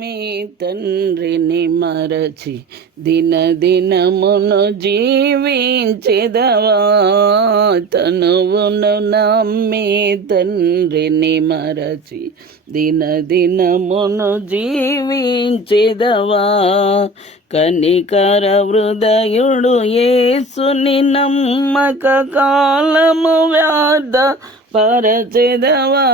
మీ తండ్రిని మరచి దిన దినమును జీవించెదవా? తనువును నమ్మి తండ్రిని మరచి దిన దినమును జీవించెదవా? కనికర హృదయుడు ఏసుని నమ్మక కాలము వ్యాధ పరచెదవా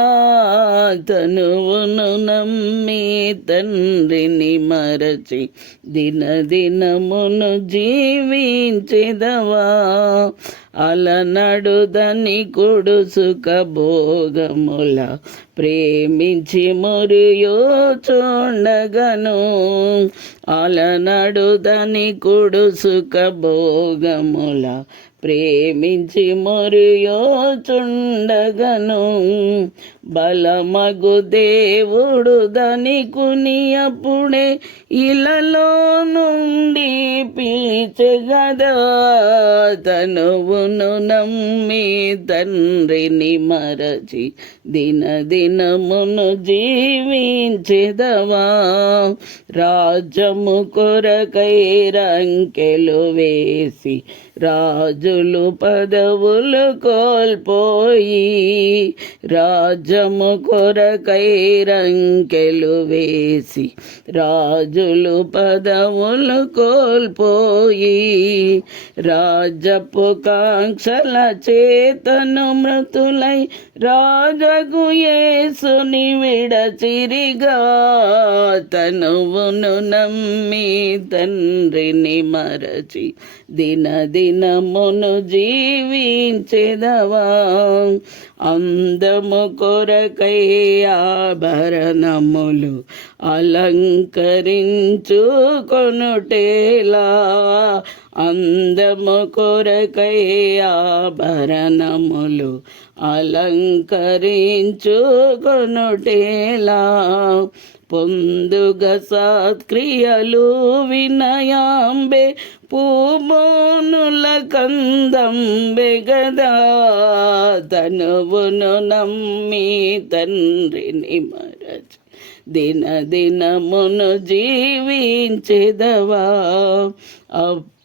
తనువును నమ్మి తండ్రిని మరచి దిన దినమును జీవించెదవా. అలనడుదని కొడు సుఖభోగముల ప్రేమించి మురియో చూడగను అలనడుదని కొడు సుఖభోగముల ప్రేమించి మురియో చుండగను బలమగు దేవుడు ధనికుని అప్పుడే ఇలలో నుండి పిలిచగదా తనువును నమ్మి తండ్రిని మరచి దిన దినమును జీవించెదవా. రాజ్యము కొరకై రంకెలు వేసి రాజులు పదవులు కోల్పోయి రాజ్యము కొరకై రంకెలు వేసి రాజులు పదవులు కోల్పోయి రాజపు కాంక్షల చేతను మృతులై రాజగు యేసుని విడచిరిగా తనువును నమ్మి తండ్రిని మరచి దిన దినమును జీవించెదవా? అందము కొరకై ఆభరణములు అలంకరించుకొనుటేలా? అందము కొరకై ఆభరణములు అలంకరించుకొనుటేలా పొందుగ సత్క్రియలు వినయాంబే పూమోనుల కందంబె గదా. తనువును నమ్మి తండ్రిని మరచ దిన దినమును జీవించెదవా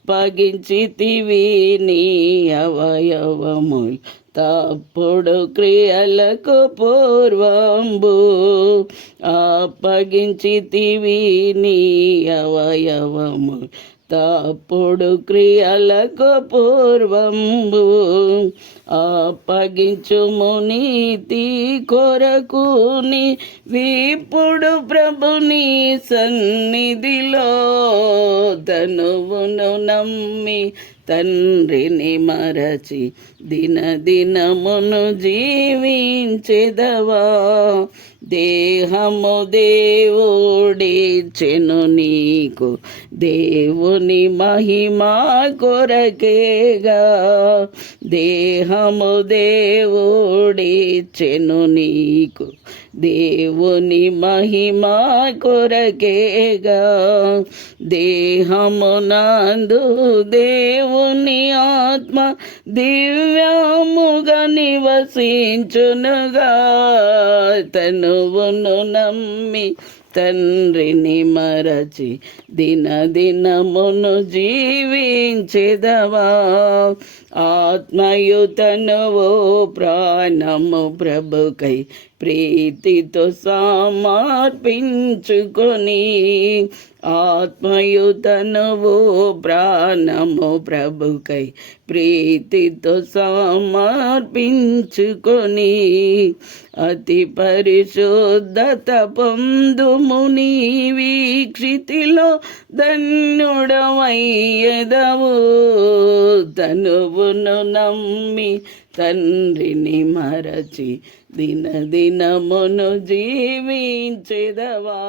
అప్పగించితివి నీ అవయవముల్. తప్పుడు క్రియలకు పూర్వంబు అప్పగించితివి నీ అవయవముల్. తప్పుడు క్రియలకు పూర్వంబు అప్పగించుము నీతి కొరకు విప్పుడు ప్రభుని సన్నిధిలో తనువును నమ్మి తండ్రిని మరచి దిన దినమును జీవించెదవా? దేహము దేవుడిచ్చెను నీకు దేవుని మహిమా కొరకేగా. దేహము దేవుడిచ్చెను నీకు దేవుని మహిమా కొరకేగా. దేహమునందు దేవుని ఆత్మ దివ్యముగా నివసించునుగా. తనువును నమ్మి తండ్రిని మరచి దిన దినమును జీవించెదవా. ఆత్మయుతనువో ప్రాణము ప్రభుకై ప్రీతితో సమర్పించుకొని ఓ ప్రాణము ప్రభుకై ప్రీతితో సమర్పించుకొని అతి పరిశుద్ధత పొందుము వీక్షితిలో వీక్షితిలో ధన్యుడమయ్యదవు ప్రభువును నమ్మి తండ్రిని మరచి దిన దినమును జీవించెదవా?